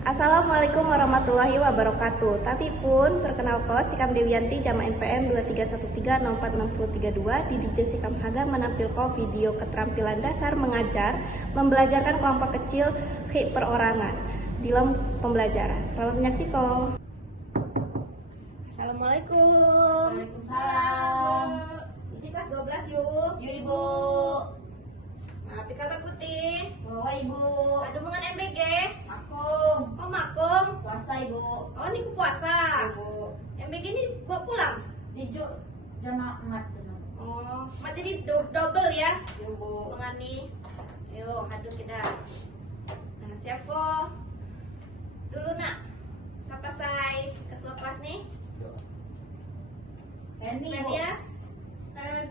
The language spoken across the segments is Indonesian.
Assalamualaikum warahmatullahi wabarakatuh. Tapi pun perkenalkan Sikam Dewianti Jama NPM 2313046032 di DJ Sikam Haga menampilkan video keterampilan dasar mengajar membelajarkan kelompok kecil perorangan dalam pembelajaran. Selamat menyaksikan. Assalamualaikum. Waalaikumsalam. Ini kelas 12 yuk. Yuk Ibu. Nah, kabar putih. Bawa Ibu. Ada dengan MBG. Makung. Oh, makung. Puasa Ibu. Oh, ini puasa. Ibu. MBG ini bawa pulang. Dijuk jama emat tuh. Oh, mak jadi double ya. Ibu. Mengani. Yuk, aduk kita. Nah, siap kok. Dulu nak. Siapa saya ketua kelas nih? Penny Ibu. Nadia.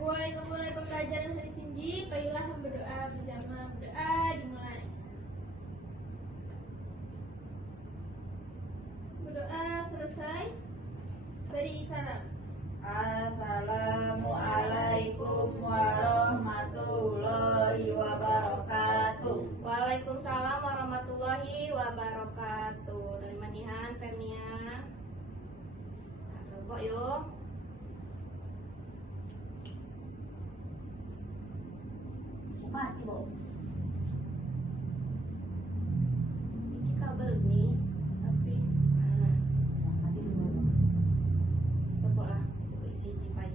Gue yang memulai pembelajaran hari Sinji, baiklah berdoa bersama. Berdoa dimulai. Berdoa selesai, beri isyarat. Assalamualaikum warahmatullahi wabarakatuh. Waalaikumsalam warahmatullahi wabarakatuh. Dari manihan, Pernia. Nah, sebok yuk. Mati Bu. Ini kabel nih, tapi Mati dulu. sebok lah. Ibu isi jipai.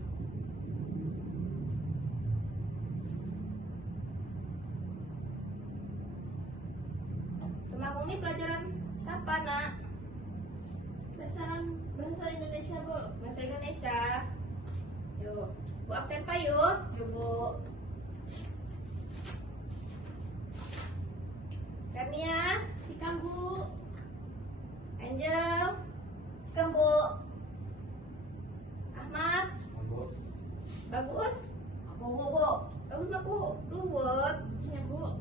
Semakung ini pelajaran siapa nak? Bahasa Indonesia, Bu. Bahasa Indonesia. Yuk, Bu absen pak yuk. Yuk Bu. Karnia, Sikam, Bu. Angel, Sikam Bu. Ahmad, bagus, Aku Bu. bagus aku luwet. Iya, Bu.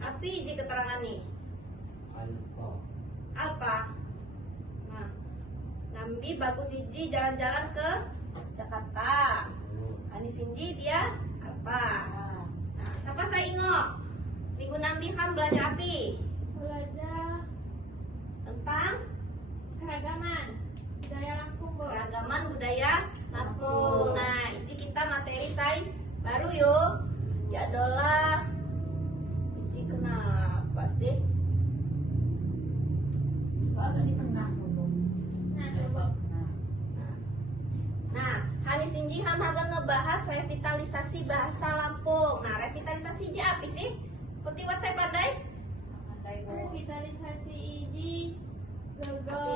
Api iji keterangan nih. Alpa. Nah, Nambi bagus iji jalan-jalan ke Jakarta. Ani Cindy dia Alpa. Nah, Nah, siapa saya ingok? Minggu Nambi kan belajar api Belajar tentang keragaman budaya Lampung, Bu. keragaman budaya Lampung. Nah, ini kita materi saya baru yuk. Ya dolah. Ini kenapa sih? agak di tengah Bu. Nah, coba. Nah, Hani Sinji Hamaga ngebahas revitalisasi bahasa Lampung. Nah, revitalisasi ini apa sih? Kutiwat saya pandai? pandai Bu. Revitalisasi ini Gego.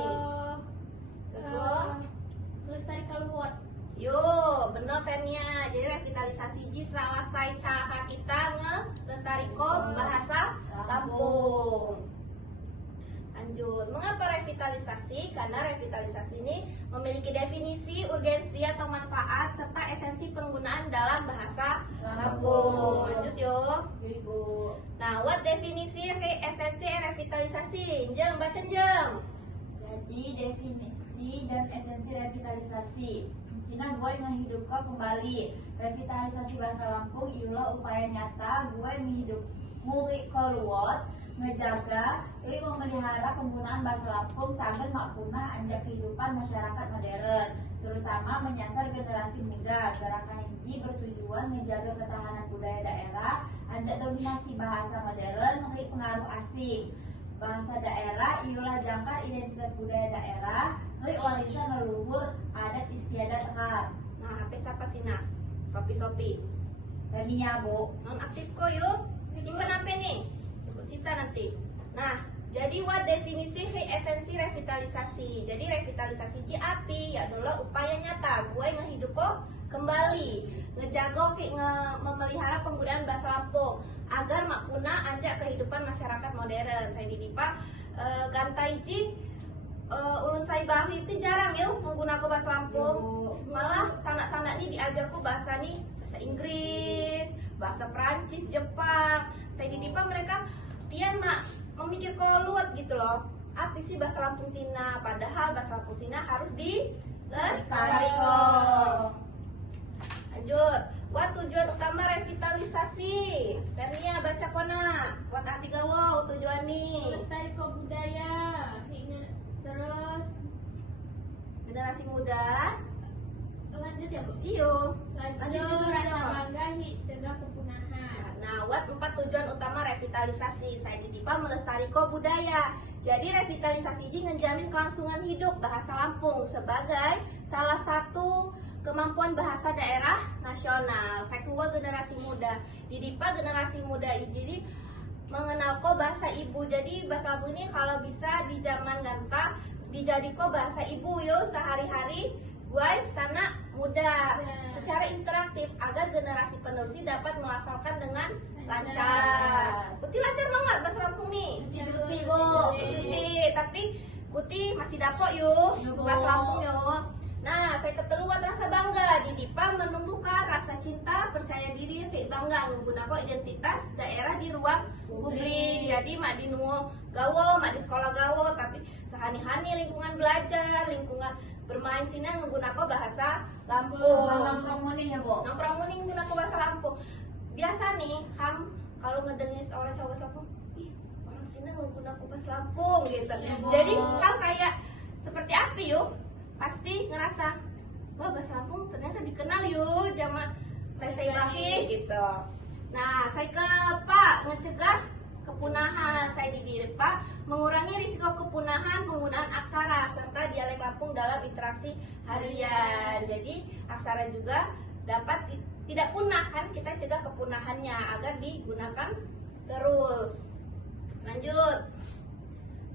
melestarikan luwat. Yo, bener Pernia. Jadi revitalisasi ini selesai cara kita ngelestariko bahasa Lampung. Lanjut, mengapa revitalisasi? Karena revitalisasi ini memiliki definisi, urgensi atau manfaat serta esensi penggunaan dalam bahasa Lampung. Lanjut yo. Ibu. Nah, what definisi esensi revitalisasi? Jeng, baca jeng. Jadi definisi dan esensi revitalisasi. Cina gue menghidupkan kembali. Revitalisasi bahasa Lampung ialah upaya nyata gue menghidup nguri koluot ngejaga, ini memelihara penggunaan bahasa Lampung tangan mak punah anjak kehidupan masyarakat modern, terutama menyasar generasi muda. Gerakan ini bertujuan menjaga ketahanan budaya daerah, anjak dominasi bahasa modern mengenai pengaruh asing. Bahasa daerah ialah jangkar identitas budaya daerah, mengenai warisan leluhur adat istiadat har. Nah, HP siapa sih nak? Sopi. Tania Bu. Non aktif kok yuk. Simpan HP nih. Ibu Sita nanti. Nah, jadi what definisi esensi revitalisasi? Jadi revitalisasi ji api ya adalah upaya nyata gue ngehidup kok kembali, ngejago memelihara penggunaan bahasa Lampung agar mak punah anjak kehidupan masyarakat modern. Saya didipa gantai ji ulun saya bahi itu jarang yuk menggunakan bahasa Lampung. Malah sanak-sanak ini diajarku bahasa nih bahasa Inggris, bahasa Perancis, Jepang. Saya didipa mereka tian mak memikir koluat gitu loh. Apa sih bahasa Lampung Sina? Padahal bahasa Lampung Sina harus dilestarikan. Lanjut. What tujuan utama revitalisasi? Pernia baca kona. What api gawo tujuan nih? muda. Lanjut ya, Bu. Iyo. Lanjut judul rasa pertama. bangga cegah kepunahan. Nah, what 4 tujuan utama revitalisasi. Saya Didipa melestariko budaya. Jadi revitalisasi ini menjamin kelangsungan hidup bahasa Lampung sebagai salah satu kemampuan bahasa daerah nasional. Saya kuwa generasi muda. Didipa generasi muda jadi mengenal ko bahasa ibu. Jadi bahasa Lampung ini kalau bisa di zaman ganta dijadiko bahasa ibu yo sehari-hari gue sana muda secara interaktif agar generasi penerus ini dapat melafalkan dengan lancar. Kuti lancar banget bahasa Lampung nih. Cuti, Bu. Cuti, tapi Kuti masih dapok yuk bahasa Lampung yuk. Nah, saya keteluan rasa bangga. Didipa menumbuhkan rasa cinta, percaya diri, bangga menggunakan identitas daerah di ruang publik. Jadi mak di nuo gawo, mak di sekolah gawo, tapi sehani-hani lingkungan belajar, lingkungan bermain sini menggunakan bahasa Lampung. Nongkrong munih ya, Bu. Nongkrong muning menggunakan bahasa Lampung. Biasa nih, kalau ngedengis orang coba bahasa Lampung, ih orang sini menggunakan bahasa Lampung gitu. Ya, Bu. Jadi kayak seperti apa yuk? Pasti ngerasa, wah bahasa Lampung ternyata dikenal yuk zaman saya bahi gitu. Nah, saya ke Pak ngecegah kepunahan. Saya di Pak mengurangi risiko kepunahan penggunaan aksara serta dialek Lampung dalam interaksi harian. Jadi aksara juga dapat tidak punah kan, kita cegah kepunahannya agar digunakan terus. Lanjut.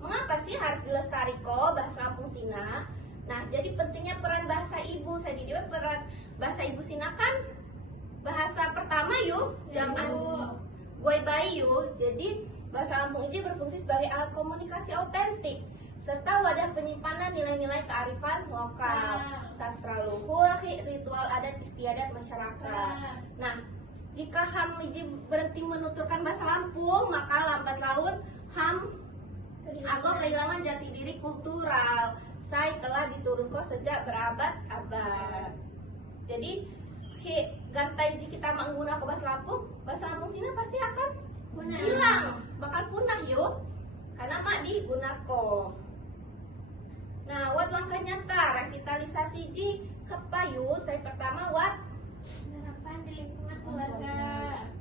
Mengapa sih harus dilestariko bahasa Lampung Sina? Nah, jadi pentingnya peran bahasa ibu. Saya di peran bahasa ibu Sina kan bahasa pertama yuk, zaman gue bayi yuk. Jadi bahasa Lampung ini berfungsi sebagai alat komunikasi autentik serta wadah penyimpanan nilai-nilai kearifan lokal, sastra luhur, ritual adat istiadat masyarakat. Nah, jika HAM iji berhenti menuturkan bahasa Lampung, maka lambat laun HAM agak kehilangan jati diri kultural. Saya telah diturunkan sejak berabad-abad. Jadi gantai jika kita menggunakan bahasa Lampung sini pasti akan hilang, bakal punah yuk, karena mak digunakan. Nah, wat langkah nyata revitalisasi ji kepayu. Saya pertama wat Penerapan di lingkungan keluarga.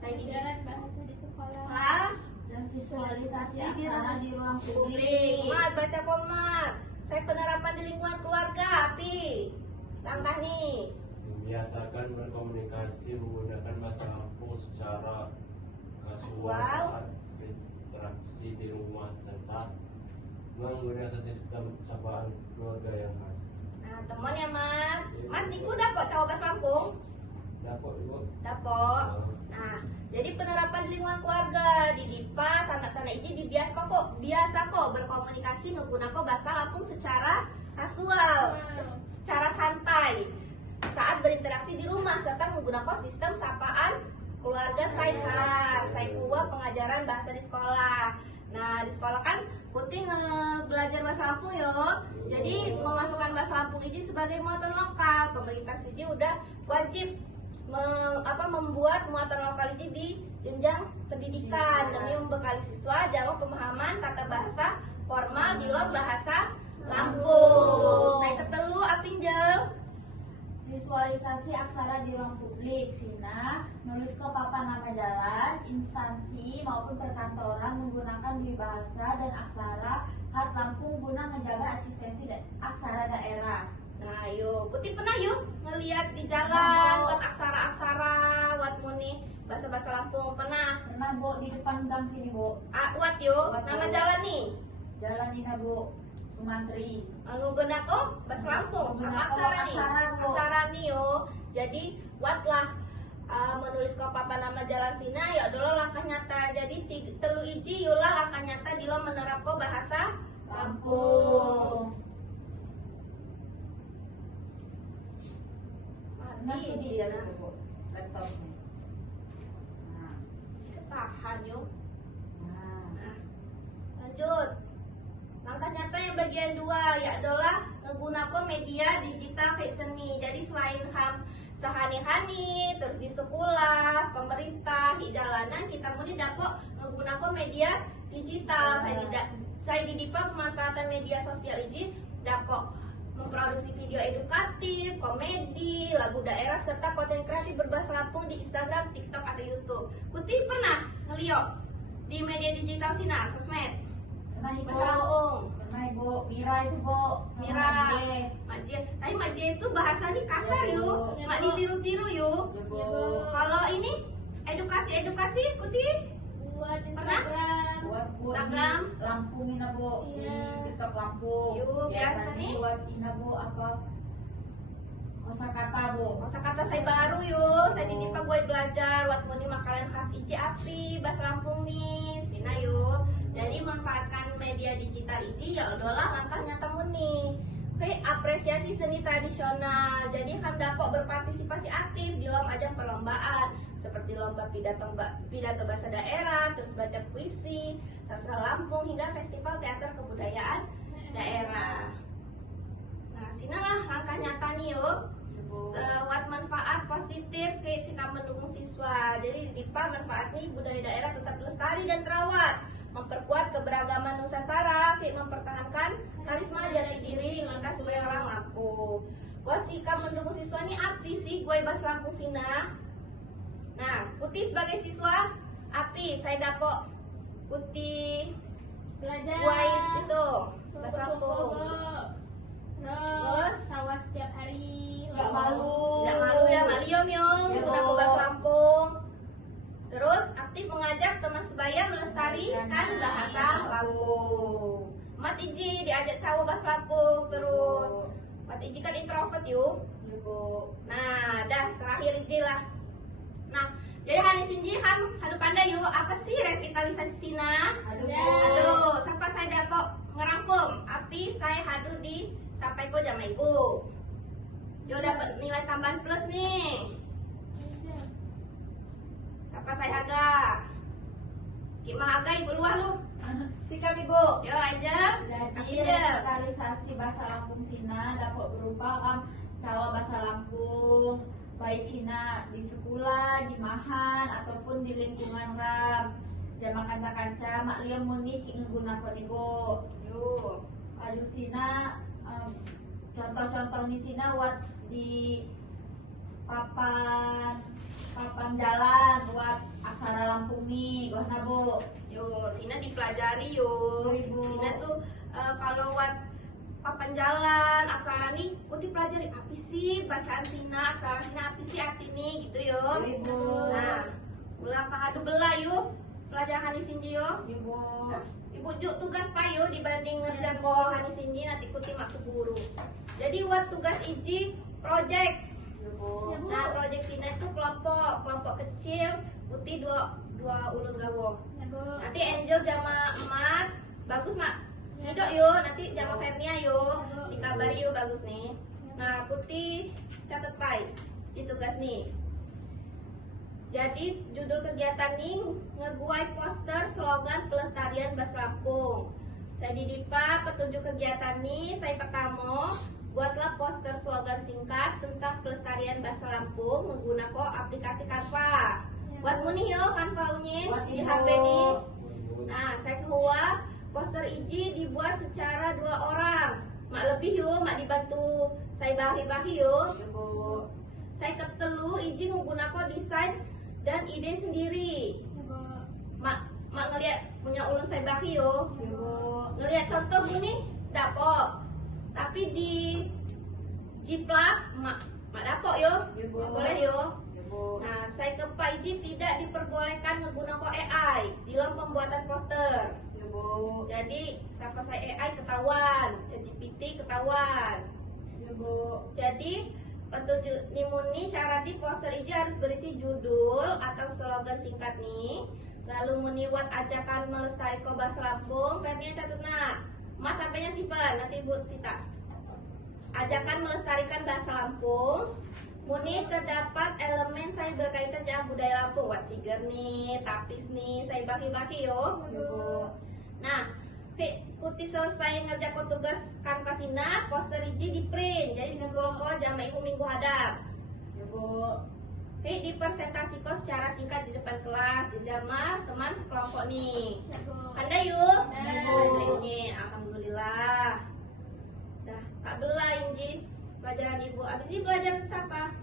Saya di- Pelajaran bahasa di sekolah. Dan visualisasi Di aksara di ruang publik. publik. Mat baca komat. Saya penerapan di lingkungan keluarga. Api langkah nih. Membiasakan berkomunikasi menggunakan bahasa Lampung secara Kasual. kasual saat berinteraksi di rumah serta menggunakan sistem sapaan keluarga yang khas. Nah, teman ya Mat. Mat niku dapok cawa bahasa Lampung. Dapat ibu. Dapok. Nah, jadi penerapan di lingkungan keluarga di Dipa sana-sana ini biasa kok berkomunikasi menggunakan bahasa Lampung secara kasual, secara santai saat berinteraksi di rumah serta menggunakan sistem sapaan keluarga saya kuat pengajaran bahasa di sekolah. Nah, di sekolah kan Putih belajar bahasa Lampung yo. Jadi memasukkan bahasa Lampung ini sebagai muatan lokal. Pemerintah sini udah wajib membuat muatan lokal ini di jenjang pendidikan demi membekali siswa dalam pemahaman tata bahasa formal di luar bahasa Lampung. Saya ketelu apinjel. Visualisasi aksara di ruang publik. Sina nulis ke papan nama jalan, instansi maupun perkantoran menggunakan dui bahasa dan aksara khas Lampung guna menjaga eksistensi aksara daerah. Nah, yuk, Putih pernah yuk ngeliat di jalan, buat aksara-aksara, buat muni bahasa-bahasa Lampung pernah. Pernah, Bu, di depan gang sini, Bu. Buat yuk, Buat, nama Bu. jalan nih. Jalan ini, Bu. Sumantri. Ngugunak bahasa Lampung, apa Ngugunak aksara nih? aksara, Bu. Aksara nih yuk. Jadi, buatlah menulis ke papan nama jalan Sina, ya dulu langkah nyata. Jadi telu iji yulah langkah nyata di lo menerapkan bahasa Lampung. Nah, Mati ini iji dia, nah. Bu. Laptopnya. Nah, Ketahan yuk. nah. Nah, lanjut. Langkah nyata yang bagian 2 ya adalah menggunakan media digital kayak seni. Jadi selain HAM sehani-hani, terus di sekolah, pemerintah, di jalanan, kita muni dapat menggunakan media digital. Saya di Dipa pemanfaatan media sosial ini dapat memproduksi video edukatif, komedi, lagu daerah, serta konten kreatif berbahasa Lampung di Instagram, TikTok, atau YouTube. Kuti pernah ngeliok di media digital Sina, sosmed, Pernah Ibu. bahasa Lampung. Pernah Ibu. Mira itu Bu. Sama Mira, Mak J. Mak J. Tapi Mak J itu bahasanya kasar Ya, Bu. yuk, mak ditiru-tiru yuk. Ya, Bu. Ya, Bu. Kalau ini edukasi, Kuti Buat Pernah? Instagram. Buat Bu Instagram. di Lampung Ina Bu. Di Iya. TikTok Lampung. Yuk, biasa Biasanya nih. buat Ina Bu apa? Kosakata Bu. kata saya baru yuk, saya titipa gue belajar buat muni makanan khas Iji Api, bahasa Lampung nih, Sina yuk. Jadi manfaatkan media digital Iji ya udahlah langkah nyata muni. Oke, apresiasi seni tradisional. Jadi kan dapat berpartisipasi aktif di lomba ajang perlombaan seperti lomba pidato bahasa daerah, terus baca puisi, sastra Lampung hingga festival teater kebudayaan daerah. Nah, sinalah langkah nyata nih yuk. Ya, Bu. Lewat manfaat positif kayak sikap mendukung siswa. Jadi di DIPA manfaat nih budaya daerah tetap lestari dan terawat, memperkuat keberagaman Nusantara, kayak mempertahankan karisma jati diri lintas sebagai orang Lampung. Buat sikap mendukung siswa ini api sih gue bahasa Lampung Sina. Nah, Kuti sebagai siswa api saya dapet Kuti Belajar. gue itu bahasa Lampung. Terus sawah setiap hari. Nggak malu. Nggak malu ya, Maliom Yong, Ya, kita Bu. bahasa Lampung. Terus aktif mengajak teman sebaya melestarikan Ya, bahasa Bu. Lampung. Mat Iji diajak cawa bahasa Lampung terus. Mat Iji kan introvert yuk. Ya, Bu. Nah, dah terakhir Iji lah. Nah, jadi Hani Sinji hadu pandai yuk. Apa sih revitalisasi Sina? Aduh, Ya. Bu. Aduh, sampai saya dapat ngerangkum. Api saya hadu di sampai ko jama ibu. Yo dapat nilai tambahan plus nih. Siapa saya agak? Gimana agak ibu luah lu? Sikap Ibu. Yo aja. Jadi Angel. revitalisasi bahasa Lampung Cina dapat berupa kan cawa bahasa Lampung baik Cina di sekolah, di mahan ataupun di lingkungan ram. Jama kanca-kanca mak liam muni nggunakan Ibu. Yo. Aduh Cina contoh-contoh di Cina wat di papan jalan buat aksara Lampung nih, gohna Bu. Yo, Sina dipelajari yo. Oh, Ibu. Sina tuh kalau buat papan jalan aksara nih, Kuti pelajari apa sih bacaan Sina, aksara Sina apa sih arti nih gitu yo. Oh, Ibu. Nah, ulah kahadu belah yuk. Pelajaran Hani Sinji yo. Ibu. Ibu juk tugas payo dibanding ngerjain ko Hani Sinji nanti Kuti mak ke guru. Jadi buat tugas iji project. Ibu. Ya, Bu. Nah, project Sina itu kelompok kecil, Kuti dua ulun gawo. Ya, Bu. Nanti Angel jama emat, bagus mak. Hidok yuk, nanti jama Fernia yuk, dikabari yuk bagus nih. Nah, Kuti catat pai di tugas nih. Jadi judul kegiatan nih ngeguai poster slogan pelestarian bahasa Lampung. Saya Didipa, petunjuk kegiatan nih saya pertama buatlah poster slogan singkat tentang pelestarian bahasa Lampung menggunakan aplikasi Canva. Buat muni yo Canva unyin Buat di Ibu. HP nih. Nah, saya kedua poster iji dibuat secara 2 orang. Mak lebih yuk, mak dibantu saya bahi-bahi yuk. Ibu. Saya ketelu iji menggunakan desain dan ide sendiri. Ya, Bu. Mak ngeliat punya ulun saya bahi yuk. Ibu. Ngeliat contoh gini dapok. Tapi di jiplak mak dapok yuk. Ibu. Mak boleh yuk. Ibu. Nah, saya ke Pak Iji tidak diperbolehkan menggunakan AI di dalam pembuatan poster. Ibu. Jadi, siapa saya AI ketahuan, ChatGPT ketahuan. Ibu. Jadi, petunjuk nimuni syarat di poster Iji harus berisi judul atau slogan singkat nih. Lalu muni buat ajakan melestarikan bahasa Lampung. Fernia catat nak. Mat HP-nya simpan, nanti Ibu Sita. Ajakan melestarikan bahasa Lampung. Muni terdapat elemen saya berkaitan dengan budaya Lampung. Wat siger nih, tapis nih, saya bagi-bagi yo. Ibu. Nah, Kuti selesai ngerjakan tugas kanvasina, poster iji di print. Jadi ngumpul jam ibu minggu hadap. Ibu. Oke, dipresentasikan secara singkat di depan kelas, jejamah teman sekelompok nih. Ya, Bu. Pandai yuk. Ibu. Pandai yuk nih, alhamdulillah. Dah, Kak Bela abis ini pelajaran siapa?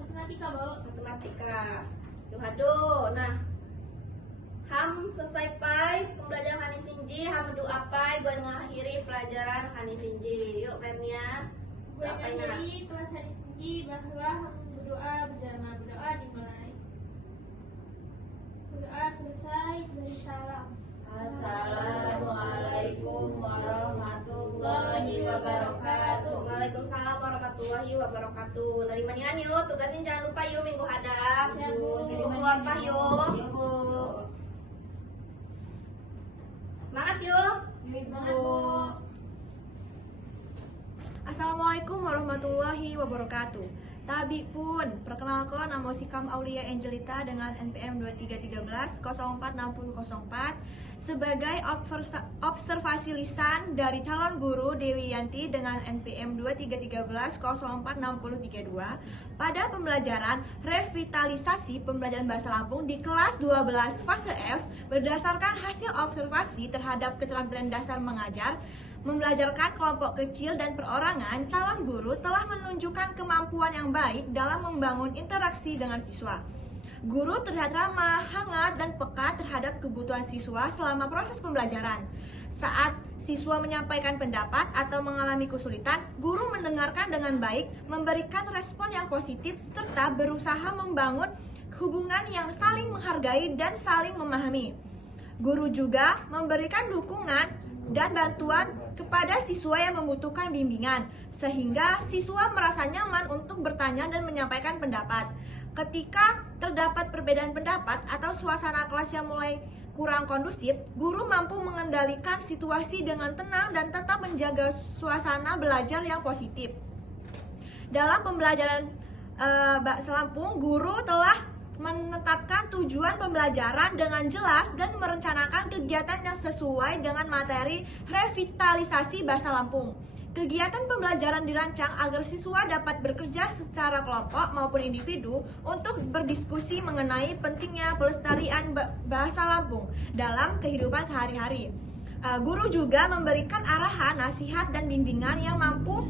Matematika, Bo. Matematika. Yuk hado. Nah, ham selesai pai pembelajaran Hani Sinji, ham doa pai gue mengakhiri pelajaran Hani Sinji. Yuk Femia. Gue Apa ini? mengakhiri kelas Hani Sinji bahwa berdoa berjamaah, berdoa dimulai. Berdoa selesai dari salam. Assalamualaikum warahmatullahi wabarakatuh. Waalaikumsalam warahmatullahi wabarakatuh. Narimanyan yuk, tugasin jangan lupa yuk minggu hadap. Siap, Bu. Ibu keluar pah yuk. Iya, Bu. Semangat yuk. Semangat, Bu. Assalamualaikum warahmatullahi wabarakatuh. Tabi pun, perkenalkan nama Sikam Aulia Angelita dengan NPM 2313 046004 sebagai observasi lisan dari calon guru Dewi Yanti dengan NPM 2313 046032 pada pembelajaran revitalisasi pembelajaran bahasa Lampung di kelas 12 fase F berdasarkan hasil observasi terhadap keterampilan dasar mengajar. Membelajarkan kelompok kecil dan perorangan, calon guru telah menunjukkan kemampuan yang baik dalam membangun interaksi dengan siswa. Guru terlihat ramah, hangat, dan peka terhadap kebutuhan siswa selama proses pembelajaran. Saat siswa menyampaikan pendapat atau mengalami kesulitan, guru mendengarkan dengan baik, memberikan respon yang positif, serta berusaha membangun hubungan yang saling menghargai dan saling memahami. Guru juga memberikan dukungan dan bantuan kepada siswa yang membutuhkan bimbingan, sehingga siswa merasa nyaman untuk bertanya dan menyampaikan pendapat. Ketika terdapat perbedaan pendapat atau suasana kelas yang mulai kurang kondusif, guru mampu mengendalikan situasi dengan tenang dan tetap menjaga suasana belajar yang positif. Dalam pembelajaran bahasa Lampung, guru telah menetapkan tujuan pembelajaran dengan jelas dan merencanakan kegiatan yang sesuai dengan materi revitalisasi bahasa Lampung. Kegiatan pembelajaran dirancang agar siswa dapat bekerja secara kelompok maupun individu untuk berdiskusi mengenai pentingnya pelestarian bahasa Lampung dalam kehidupan sehari-hari. Guru juga memberikan arahan, nasihat, dan bimbingan yang mampu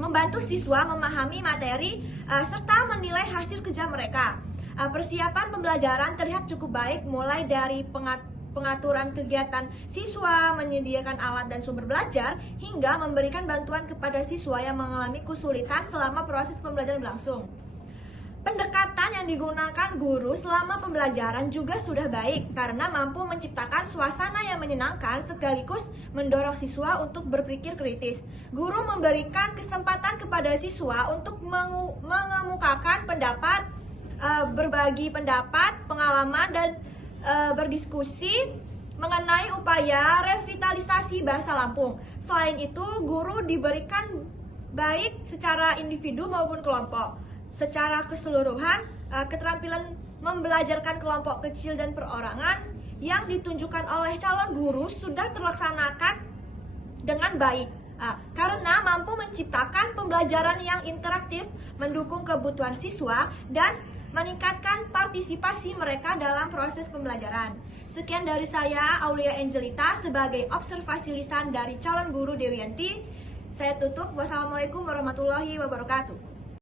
membantu siswa memahami materi serta menilai hasil kerja mereka. Persiapan pembelajaran terlihat cukup baik, mulai dari pengaturan kegiatan siswa, menyediakan alat dan sumber belajar, hingga memberikan bantuan kepada siswa yang mengalami kesulitan selama proses pembelajaran berlangsung. Pendekatan yang digunakan guru selama pembelajaran juga sudah baik karena mampu menciptakan suasana yang menyenangkan sekaligus mendorong siswa untuk berpikir kritis. Guru memberikan kesempatan kepada siswa untuk mengemukakan pendapat, berbagi pendapat, pengalaman, dan berdiskusi mengenai upaya revitalisasi bahasa Lampung. Selain itu, guru diberikan baik secara individu maupun kelompok. Secara keseluruhan, keterampilan membelajarkan kelompok kecil dan perorangan yang ditunjukkan oleh calon guru sudah terlaksanakan dengan baik. Karena mampu menciptakan pembelajaran yang interaktif, mendukung kebutuhan siswa, dan meningkatkan partisipasi mereka dalam proses pembelajaran. Sekian dari saya, Aulia Angelita, sebagai observasi lisan dari calon guru Dewi Yanti. Saya tutup. Wassalamualaikum warahmatullahi wabarakatuh.